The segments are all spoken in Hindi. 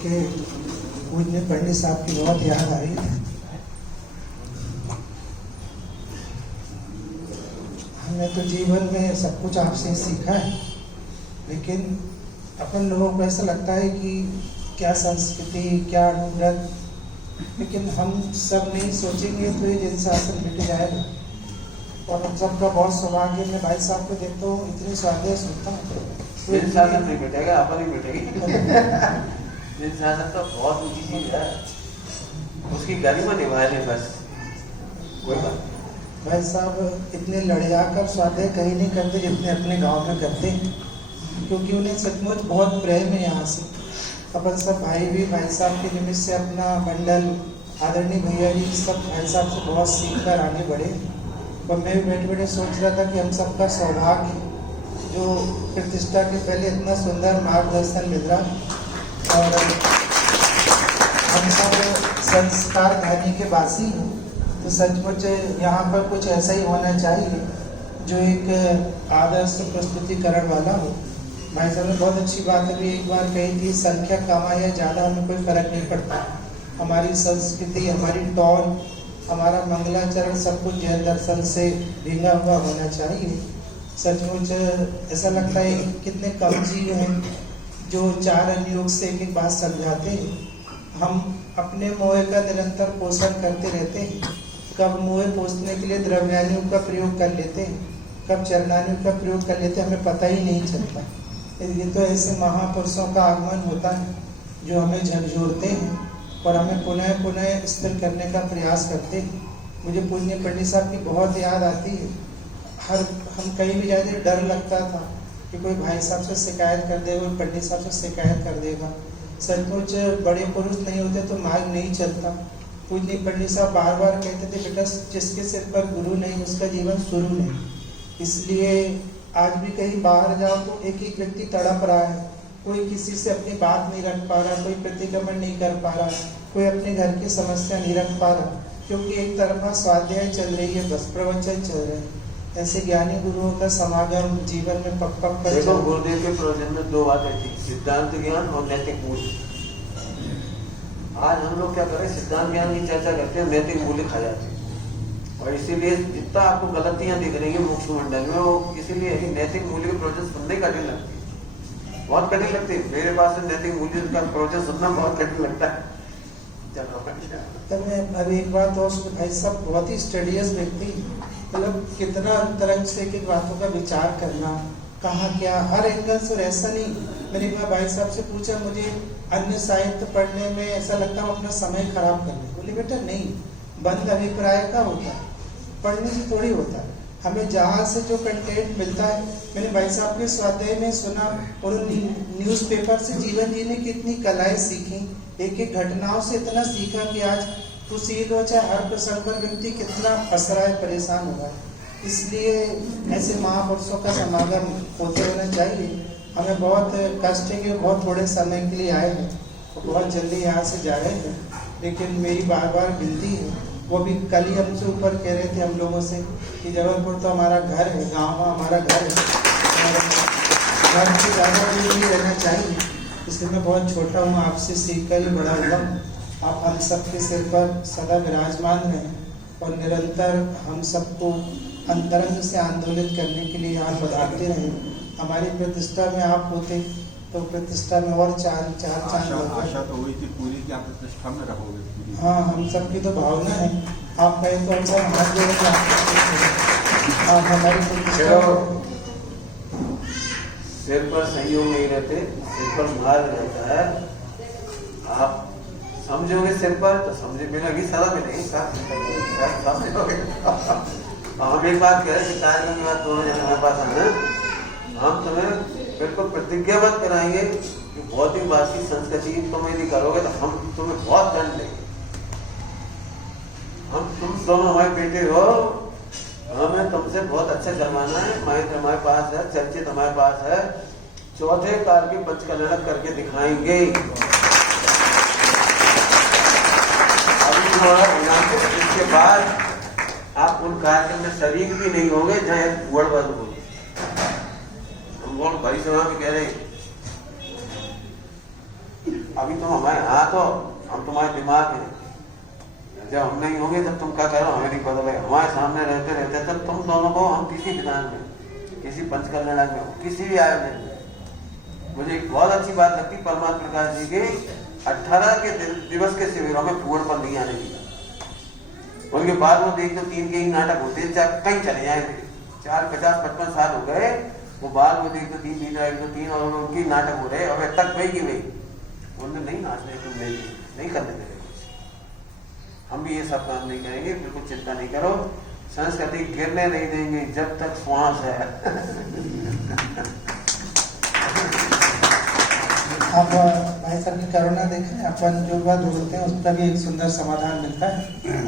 के पूजनीय पंडित साहब की बहुत याद आई। हमने तो जीवन में सब कुछ आपसे सीखा है, लेकिन अपन लोगों को ऐसा लगता है कि क्या संस्कृति, क्या व्रत, लेकिन हम सब नहीं सोचेंगे तो ये जिनशासन मिट जाएगा। और हम सबका बहुत सौभाग्य, मैं भाई साहब को देखता हूँ, इतनी स्वादिष्ट होता है। जिनशासन नहीं मिटेगा, अपन ही मिटेगी। जिनशासन तो बहुत ऊंची चीज है, उसकी गरिमा निभा ले बस, कोई बात। भाई साहब इतने लड़िया कर स्वाध्याय कहीं नहीं करते जितने अपने गांव में करते हैं, क्योंकि उन्हें सचमुच बहुत प्रेम है यहाँ से। अपन सब भाई भी भाई साहब के निमित्त से अपना मंडल, आदरणीय भैया जी सब भाई साहब से बहुत सीख कर आगे बढ़े। और मैं भी बैठे बैठे सोच रहा था कि हम सबका सौभाग्य जो प्रतिष्ठा के पहले इतना सुंदर मार्गदर्शन मिल रहा, और हम सब संस्कार धानी के वासी हैं, तो सचमुच यहाँ पर कुछ ऐसा ही होना चाहिए जो एक आदर्श प्रस्तुतिकरण वाला हो। भाई साहब ने बहुत अच्छी बात अभी एक बार कही थी, संख्या कम या ज़्यादा हमें कोई फर्क नहीं पड़ता। हमारी संस्कृति, हमारी टोन, हमारा मंगलाचरण सब कुछ जैन दर्शन से भींगा हुआ होना चाहिए। सचमुच ऐसा लगता है कितने कम जीव हैं जो चार अनुयोग से एक एक बात समझाते हैं। हम अपने मोह का निरंतर पोषण करते रहते हैं। कब मोह पोषने के लिए द्रव्याणुओं का प्रयोग कर लेते हैं, कब चरणाणुओं का प्रयोग कर लेते हैं, हमें पता ही नहीं चलता। ये तो ऐसे महापुरुषों का आगमन होता है जो हमें झकझोरते हैं और हमें पुनः पुनः स्थिर करने का प्रयास करते हैं। मुझे पूजनीय पंडित साहब की बहुत याद आती है। हम कहीं भी जाते डर लगता था कि कोई भाई साहब से शिकायत कर देगा, कोई पंडित साहब से शिकायत कर देगा। सचमुच बड़े पुरुष नहीं होते तो मार्ग नहीं चलता। पूजनीय पंडित साहब बार बार कहते थे, बेटा जिसके सिर पर गुरु नहीं उसका जीवन शुरू नहीं। इसलिए आज भी कहीं बाहर जाओ तो एक एक व्यक्ति तड़प रहा है, कोई किसी से अपनी बात नहीं रख पा रहा, कोई प्रतिक्रमण नहीं कर पा रहा, कोई अपने घर की समस्या नहीं रख पा रहा, क्योंकि एक तरफा स्वाध्याय चल रही है, बस प्रवचन चल रहे हैं। ऐसे ज्ञानी गुरुओं का समागम जीवन में पक पक कर देखो, गुरुदेव के प्रवचन में दो बातें थी, सिद्धांत ज्ञान और नैतिक मूल्य। आज हम लोग क्या करें, सिद्धांत ज्ञान की चर्चा करते हैं, नैतिक मूल्य खा जाते हैं। और इसीलिए जितना आपको गलतियां दिख रही है मोक्ष मंडल में, वो इसीलिए नैतिक मूल्य के प्रवचन सुनने कठिन लगती है, बहुत कठिन लगती है। मेरे पास नैतिक मूल्य का प्रवचन सुनना बहुत कठिन लगता है। तब मैं अभी एक बात और, भाई साहब बहुत ही स्टडियस व्यक्ति, मतलब कितना अंतरंग से एक बातों का विचार करना, कहाँ क्या हर एंगल से। और ऐसा नहीं, मैंने एक बार भाई साहब से पूछा, मुझे अन्य साहित्य पढ़ने में ऐसा लगता है अपना समय खराब करने। बोले बेटा नहीं, बंद अभिप्राय का होता है, पढ़ने से थोड़ी होता है। हमें जहाँ से जो कंटेंट मिलता है, मैंने भाई साहब के स्वाध्याय में सुना, और न्यूज़पेपर से जीवन जीने की इतनी कलाएं सीखी, एक एक घटनाओं से इतना सीखा कि आज खुशी हो चाहे हर प्रसंग पर व्यक्ति कितना फंस रहा है, परेशान हो रहा है। इसलिए ऐसे महापुरुषों का समागम होते रहना चाहिए। हमें बहुत कष्ट है कि बहुत थोड़े समय के लिए आए हैं और बहुत जल्दी यहाँ से जा रहे हैं, लेकिन मेरी बार बार विनती है, वो भी कल ही हमसे ऊपर कह रहे थे हम लोगों से कि जबलपुर तो हमारा घर है, गाँव हमारा घर है, घर से ज़्यादा नहीं रहना चाहिए। इसलिए मैं बहुत छोटा हूँ, आपसे सीख कर ही बड़ा हुआ। आप हम सबके सिर पर सदा विराजमान रहें और निरंतर हम सबको अंतरंग से आंदोलित करने के लिए यहाँ बढ़ाते रहें। हमारी प्रतिष्ठा में आप होते तो प्रतिष्ठा में और चार चांद आशा तो हुई थी पूरी कि आप प्रतिष्ठा में रहोगे। हाँ, हम सबकी तो भावना है। आप कहें तो हम सब हाथ जोड़ेंगे, आप हमारी प्रतिष्ठा। सिर पर संयोग नहीं रहते, सिर पर मार्ग रहता है। आप समझोगे सिर पर तो समझे मिलेगी, सदा मिलेगी, समझोगे। हम एक बात कह रहे हैं, कार्यक्रम के बाद दोनों जन हमारे पास आना, हम तुम्हें बिल्कुल प्रतिज्ञाबद्ध कराएंगे कि भौतिकवादी संस्कृति तुम यदि करोगे तो हम तुम्हें बहुत दंड देंगे। तुम दोनों हमारे बेटे हो, हमें तुमसे बहुत अच्छा करवाना है। महेंद्र हमारे पास है, चर्चित हमारे पास है, चौथे काल की पंचकल्याणक करके दिखाएंगे। इसके बाद आप उन कार्यक्रम में शरीक भी नहीं होंगे जहाँ वर्ड होगी। हम बहुत बड़ी सभा में कह रहे हैं अभी तुम हमारे हाथ हो, हम तुम्हारे दिमाग हैं। जब हम नहीं होंगे तब तुम क्या करो हमें नहीं पता लगेगा। हमारे सामने रहते रहते तब तुम दोनों को हम किसी विधान में, किसी पंचकल्याण में, किसी भी आयोजन में, मुझे एक बहुत अच्छी बात लगती परमात्मा प्रकाश जी के 18 के दिवस के शिविरों में पूर्ण पर नहीं आने दिया। उनके बाद वो देख तो 3 के ही नाटक होते हैं, चाहे कहीं चले जाए, 4, 50, 55 साल हो गए, वो बाद में देख तो 3 और उनकी नाटक हो रहे और तक वही की वही उन्होंने नहीं नाचने तुम नहीं करने देंगे कुछ। हम भी ये सब काम नहीं करेंगे, बिल्कुल चिंता नहीं करो। संस्कृति गिरने नहीं देंगे जब तक श्वास है। अब भाई साहब की करुणा देखें, अपन जो बात बोलते हैं उसका भी एक सुंदर समाधान मिलता है।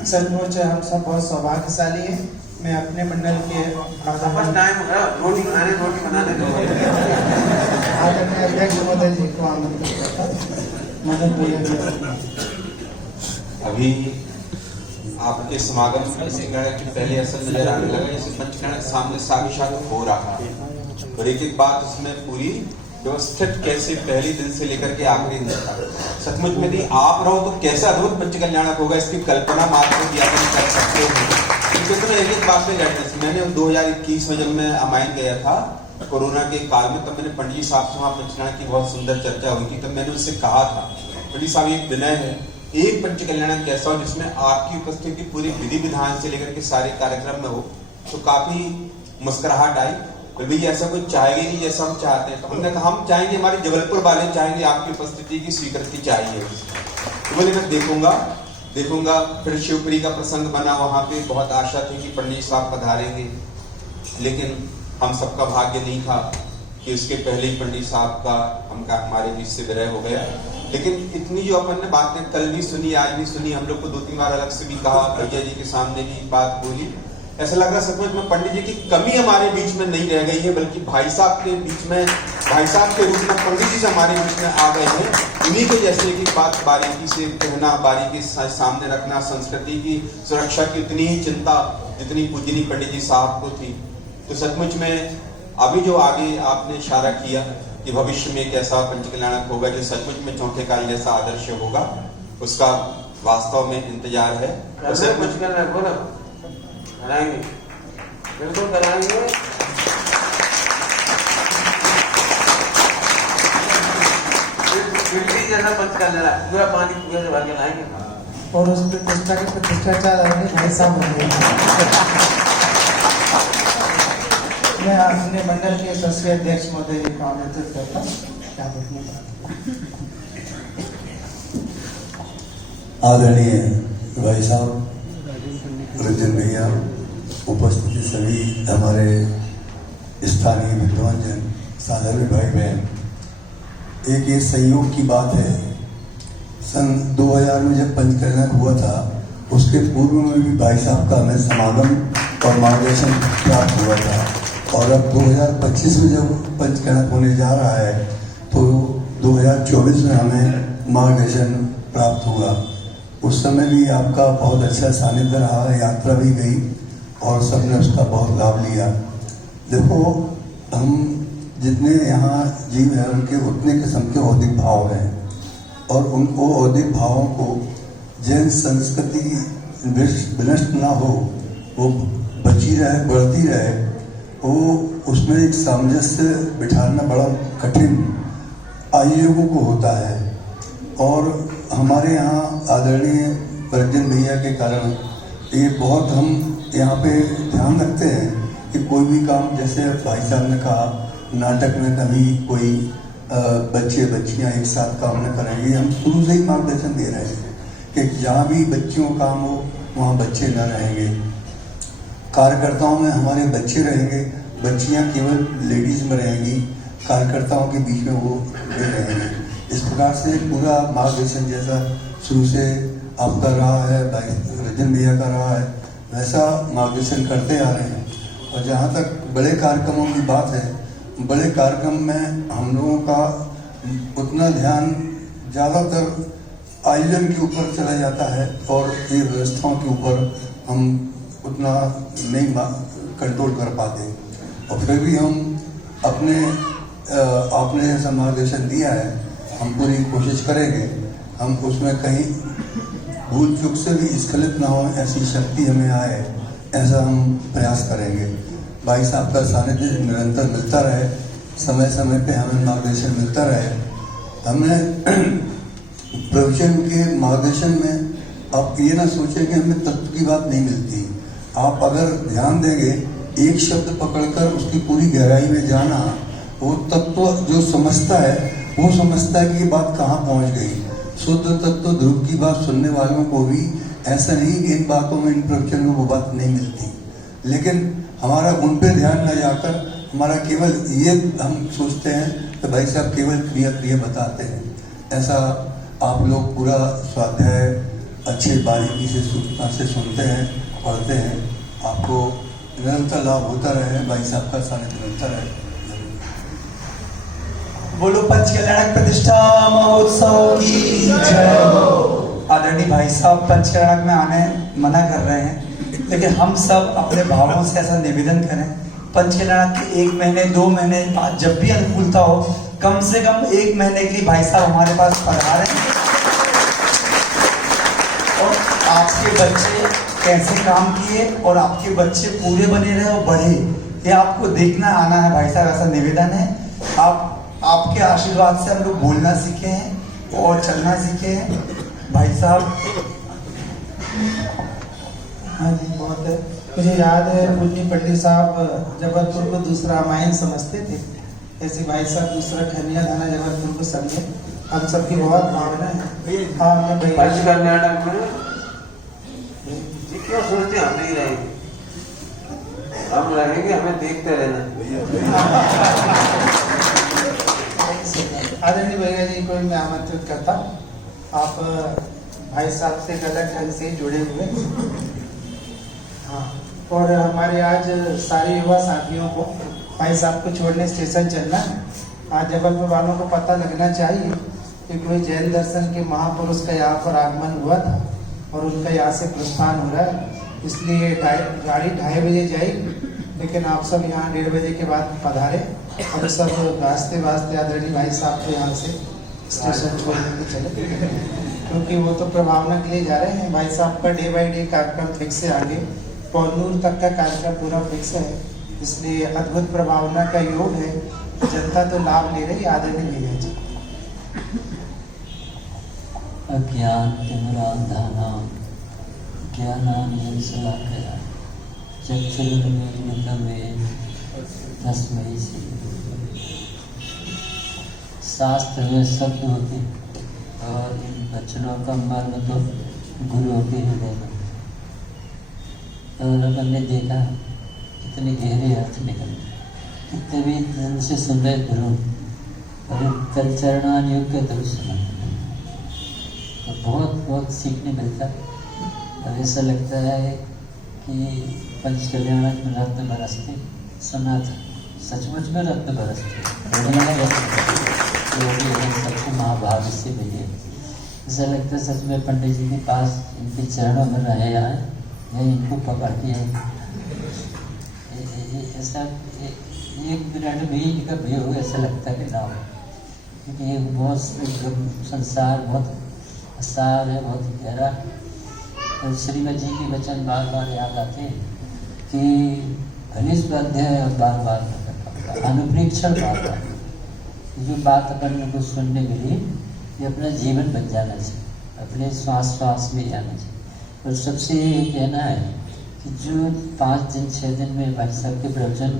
सचमुच हम सब बहुत सौभाग्यशाली है। मैं अपने मंडल के रोटी बनाने दो। आदरणीय अध्यक्ष महोदय जी को आमंत्रित करता हूं। मदन भैया जी, अभी आपके समागम में पंचकल्याण की पहले असर नजर आने लगा, जैसे पंचकल्याण सामने साक्षात हो रहा है और एक एक बात उसमें पूरी व्यवस्थित कैसे पहले दिन से लेकर के आखिरी दिन तक। सचमुच में यदि आप रहो तो कैसा अद्भुत पंचकल्याणक होगा, इसकी कल्पना मात्र भी आप नहीं कर सकते हो। तो एक एक बात में गाइडेंस मैंने 2021 में जब मैं अमाइन गया था कोरोना के काल में, तब मैंने पंडित साहब से वहाँ पंचकल्याण की बहुत सुंदर चर्चा हुई थी। तब मैंने उससे कहा था पंडित साहब एक विनय है, एक पंचकल्याण कैसा हो जिसमें आपकी उपस्थिति पूरी विधि विधान से लेकर के सारे कार्यक्रम में हो। तो काफी मुस्कुराहट आई, तो भैया ऐसा कोई चाहेगी नहीं जैसा हम चाहते हैं। तो हमने कहा हम चाहेंगे, हमारे जबलपुर वाले चाहेंगे, आपकी उपस्थिति की स्वीकृति चाहिए। तो बोले मैं देखूंगा। फिर शिवपुरी का प्रसंग बना, वहां पे बहुत आशा थी कि पंडित साहब पधारेंगे, लेकिन हम सबका भाग्य नहीं था कि उसके पहले ही पंडित साहब का हमारे बीच से विरह हो गया। लेकिन इतनी जो अपन ने बातें कल भी सुनी, आज भी सुनी, हम लोग को 2-3 बार अलग से भी कहा, भैया जी के सामने भी बात बोली, ऐसा लग रहा सचमुच में पंडित जी की कमी हमारे बीच में नहीं रह गई है, बल्कि भाई साहब के बीच में, भाई साहब के रूप में पंडित जी से हमारे बीच में आ गए हैं। उन्हीं के जैसे की बात बारीकी से कहना, बारीकी से सामने रखना, संस्कृति की सुरक्षा की उतनी ही चिंता जितनी पूजनी पंडित जी साहब को थी। तो सचमुच में अभी जो आगे आपने इशारा किया कि भविष्य में कैसा पंचकल्याणक होगा जो सचमुच में चौथे काल जैसा आदर्श होगा, उसका वास्तव में इंतजार है। कराएंगे, बिल्कुल कराएंगे। जैसा पंचकल्याण पूरा पानी पूरे से भर के लाएंगे और उस प्रतिष्ठा के प्रतिष्ठाचार भाई साहब होंगे। मैं अपने मंडल के संसदीय अध्यक्ष महोदय जी को आमंत्रित करता हूँ। क्या देखने आदरणीय भाई साहब, रंजन भैया, उपस्थित सभी हमारे स्थानीय विद्वान जन, साधारण भाई बहन, एक ये संयोग की बात है, सन 2000 में जब पंचकल्याणक हुआ था, उसके पूर्व में भी भाई साहब का हमें समागम और मार्गदर्शन प्राप्त हुआ था। और अब 2025 में जब पंचकल्याणक होने जा रहा है तो 2024 में हमें मार्गदर्शन प्राप्त हुआ। उस समय भी आपका बहुत अच्छा सानिध्य रहा, यात्रा भी गई और सबने उसका बहुत लाभ लिया। देखो, हम जितने यहाँ जीव हैं उनके उतने किस्म के औदिक भाव हैं और उनको औदिक भावों को जैन संस्कृति विनष्ट ना हो, वो बची रहे, बढ़ती रहे, वो उसमें एक सामंजस्य बिठाना बड़ा कठिन आयोजकों को होता है। और हमारे यहाँ आदरणीय रंजन भैया के कारण ये बहुत हम यहाँ पे ध्यान रखते हैं कि कोई भी काम, जैसे भाई साहब ने कहा, नाटक में कभी कोई बच्चे बच्चियाँ एक साथ काम न करें। ये हम शुरू से ही मार्गदर्शन दे रहे हैं कि जहाँ भी बच्चियों का काम हो वहाँ बच्चे न रहेंगे, कार्यकर्ताओं में हमारे बच्चे रहेंगे, बच्चियाँ केवल लेडीज में रहेंगी, कार्यकर्ताओं के बीच में वो रहेंगे। इस प्रकार से पूरा मार्गदर्शन जैसा शुरू से आपका रहा है, भाई रंजन भैया का रहा है, वैसा मार्गदर्शन करते आ रहे हैं। और जहाँ तक बड़े कार्यक्रमों की बात है, बड़े कार्यक्रम में हम लोगों का उतना ध्यान ज़्यादातर आयोजन के ऊपर चला जाता है और ये व्यवस्थाओं के ऊपर हम उतना नहीं कंट्रोल कर पाते। और फिर भी हम अपने आपने जैसा मार्गदर्शन दिया है, हम पूरी कोशिश करेंगे, हम उसमें कहीं भूल चूक से भी स्खलित ना हो, ऐसी शक्ति हमें आए, ऐसा हम प्रयास करेंगे। भाई साहब का सानिध्य निरंतर मिलता रहे, समय समय पे हमें मार्गदर्शन मिलता रहे। हमें प्रवचन के मार्गदर्शन में आप ये ना सोचें कि हमें तत्व की बात नहीं मिलती। आप अगर ध्यान देंगे, एक शब्द पकड़कर उसकी पूरी गहराई में जाना, वो तत्व जो समझता है वो समझता है कि ये बात कहाँ पहुँच गई। शुद्ध तत्व ध्रुव की बात सुनने वालों को भी ऐसा नहीं कि इन बातों में, इन प्रवचन में वो बात नहीं मिलती, लेकिन हमारा उन पे ध्यान न जाकर हमारा केवल ये हम सोचते हैं कि भाई साहब केवल क्रिया बताते हैं। ऐसा आप लोग पूरा स्वाध्याय अच्छे बारीकी से सूचना से सुनते हैं, पढ़ते हैं, आपको निरंतर लाभ होता रहे। भाई साहब का सानिध्य निरंतर है। बोलो पंच कल्याणक प्रतिष्ठा महोत्सव की जय हो। आदरणीय भाई साहब पंच कल्याणक में आने मना कर रहे हैं, लेकिन हम सब अपने भावों से ऐसा निवेदन करें, पंच कल्याणक के 1 महीने 2 महीने बाद जब भी अनुकूलता हो, कम से कम 1 महीने के लिए भाई साहब हमारे पास पधारें और आपके बच्चे कैसे काम किए और आपके बच्चे पूरे बने रहे और बढ़े, ये आपको देखना आना है भाई साहब, ऐसा निवेदन है। आपके आशीर्वाद से हम लोग बोलना सीखे हैं और चलना सीखे हैं भाई साहब। हाँ जी, बहुत है। मुझे याद है पुण्य पंडित साहब जबलपुर को दूसरा रामायण समझते थे, ऐसे भाई साहब दूसरा खनिया थाना जबलपुर को समझे। हम सबकी बहुत भावना है। हाँ, मैं पंच कल्याणक में जी क्यों सोचते हम नहीं रहेंगे, हम रहेंगे, हमें देखते रहना। आदरणीय भैया जी को मैं आमंत्रित करता हूँ, आप भाई साहब से गलत ढंग से जुड़े हुए। हाँ, और हमारे आज सारे युवा साथियों को भाई साहब को छोड़ने स्टेशन चलना है। आज जबलपुर वालों को पता लगना चाहिए कि कोई जैन दर्शन के महापुरुष का यहाँ पर आगमन हुआ था और उनका यहाँ से प्रस्थान हो रहा है। इसलिए गाड़ी 2:30 बजे जाएगी, लेकिन आप सब यहाँ 1:30 बजे के बाद पधारे। हम सब वास्ते आदरणीय भाई साहब को यहाँ से स्टेशन छोड़ने के चले, क्योंकि वो तो प्रभावना के लिए जा रहे हैं। भाई साहब का डे बाई डे कार्यक्रम फिक्स है, आगे पौनूर तक का कार्यक्रम पूरा फिक्स है, इसलिए अद्भुत प्रभावना का योग है। जनता तो लाभ ले रही। आदरणीय भैया जी। अज्ञान तिमिरांधानां ज्ञानांजन शलाकया चक्षुरुन्मीलितं तस्मै श्री। शास्त्र में शब्द होते और इन वचनों का मर्म तो गुरुओं के हृदय में। और हमने देखा कितने गहरे अर्थ निकलते, कितने भी दिन से सुन रहे ध्रुव और कल चरणान योग के ध्रुव सुना, तो बहुत सीखने मिलता है। और ऐसा लगता है कि पंच कल्याणक में रत्न बरसते, सुना था सचमुच में रत्न बरसते, सबको महाभाग्य से मिले। ऐसा लगता है सच में पंडित जी के पास इनके चरणों में रहे आए या इनको पकड़ के ऐसा 1 मिनट भी इनका भी हो, ऐसा लगता है कि ना हो, क्योंकि एक बहुत संसार बहुत असार है, बहुत गहरा। और श्रीमद जी के वचन बार बार याद आते हैं कि भले स्वाध्याय और बार बार अनुप्रेक्षण बार जो बात अपन को सुनने मिली, ये अपना जीवन बन जाना चाहिए, अपने श्वास में जाना चाहिए। और सबसे ये कहना है कि जो 5 दिन 6 दिन में भाई साहब के प्रवचन,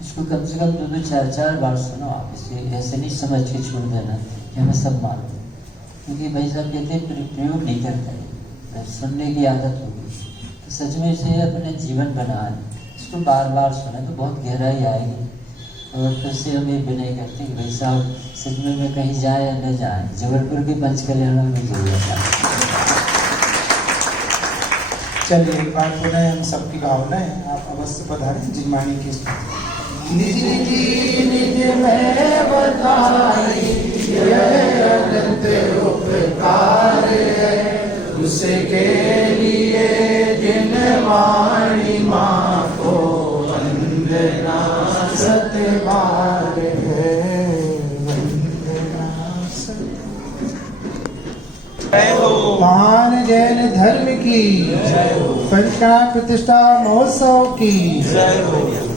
इसको कम से कम 2-2 4-4 बार सुनो आप। इसे ऐसे नहीं समझ के छोड़ देना कि हमें सब मालूम, क्योंकि भाई साहब कहते हैं प्रयोग नहीं करता है, सुनने की आदत होगी। तो सच में इसे अपने जीवन बनाए, इसको बार बार सुने तो बहुत गहराई आएगी। और फिर से हम ये विनय करते हैं कि भाई साहब सच में कहीं जाए या न जाए, जबलपुर के पंच कल्याण में जरूर जाए। चलिए एक बार पुनः हम सबकी भावना है, आप अवश्य पधारें। जिनवाणी की निज निज में बधाई, यह अनंत उपकार है उसके लिए जिनवाणी माँ को वंदना सतबार है, वंदना सत महान जैन धर्म की पंचकणा प्रतिष्ठा महोत्सव की